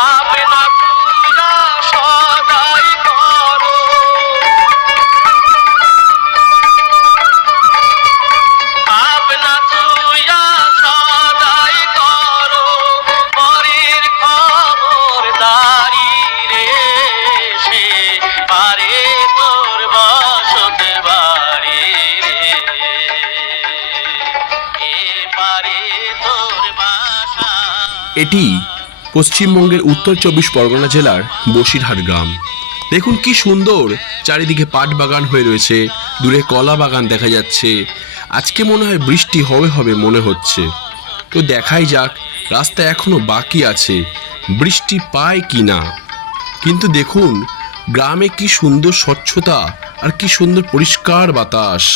ভাবনা তুইয়া সদাই করো, ভাবনা তুইয়া সদাই করো, পরের খবর দাঁড়ি রে, সে পারে তোর বসত বাড়ি রে, এ পারে তোর বাসা। এটি পশ্চিমবঙ্গের উত্তর ২৪ পরগনা জেলার বসিরহাট গ্রাম। দেখুন কি সুন্দর, চারিদিকে পাট বাগান হয়ে রয়েছে, দূরে কলা বাগান দেখা যাচ্ছে। আজকে মনে হয় বৃষ্টি হবে মনে হচ্ছে। তো দেখাই যাক, রাস্তা এখনো বাকি আছে, বৃষ্টি পায় কি না। কিন্তু দেখুন গ্রামে কি সুন্দর স্বচ্ছতা আর কি সুন্দর পরিষ্কার বাতাস।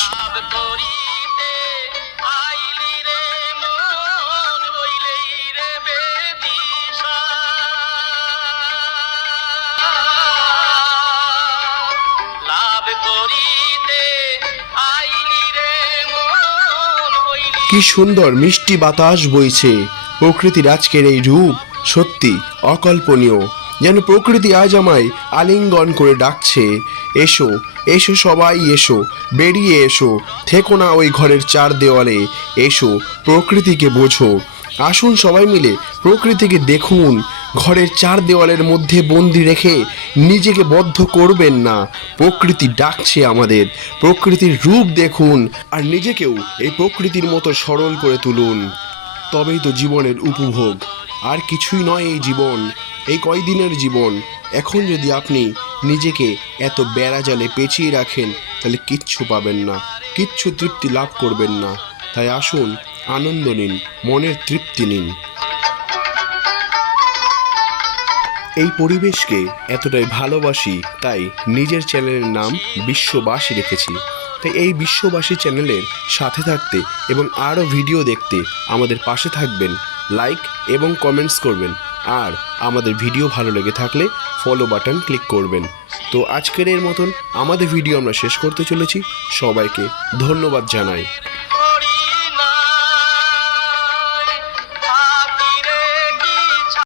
কি সুন্দর মিষ্টি বাতাস বইছে। প্রকৃতির আজকের এই রূপ সত্যি অকল্পনীয়। যেন প্রকৃতি আজ আমায় আলিঙ্গন করে ডাকছে, এসো এসো সবাই এসো, বেরিয়ে এসো, থেকো না ওই ঘরের চার দেওয়ালে, এসো প্রকৃতিকে বোঝো। আসুন সবাই মিলে প্রকৃতিকে দেখুন, ঘরের চার দেওয়ালের মধ্যে বন্দি রেখে নিজেকে বদ্ধ করবেন না। প্রকৃতি ডাকছে আমাদের, প্রকৃতির রূপ দেখুন আর নিজেকেও এই প্রকৃতির মতো সরল করে তুলুন। তবেই তো জীবনের উপভোগ, আর কিছুই নয় এই জীবন, এই কয়দিনের জীবন। এখন যদি আপনি নিজেকে এত বেড়াজালে পেঁচিয়ে রাখেন তাহলে কিচ্ছু পাবেন না, কিচ্ছু তৃপ্তি লাভ করবেন না। তাই আসুন আনন্দ নিন, মনের তৃপ্তি নিন। এই পরিবেশকে এতটাই ভালোবাসি, তাই নিজের চ্যানেলের নাম বিশ্ববাসী রেখেছি। তাই এই বিশ্ববাসী চ্যানেলের সাথে থাকতে এবং আরও ভিডিও দেখতে আমাদের পাশে থাকবেন, লাইক এবং কমেন্টস করবেন, আর আমাদের ভিডিও ভালো লেগে থাকলে ফলো বাটন ক্লিক করবেন। তো আজকের এর মতন আমাদের ভিডিও আমরা শেষ করতে চলেছি। সবাইকে ধন্যবাদ জানাই।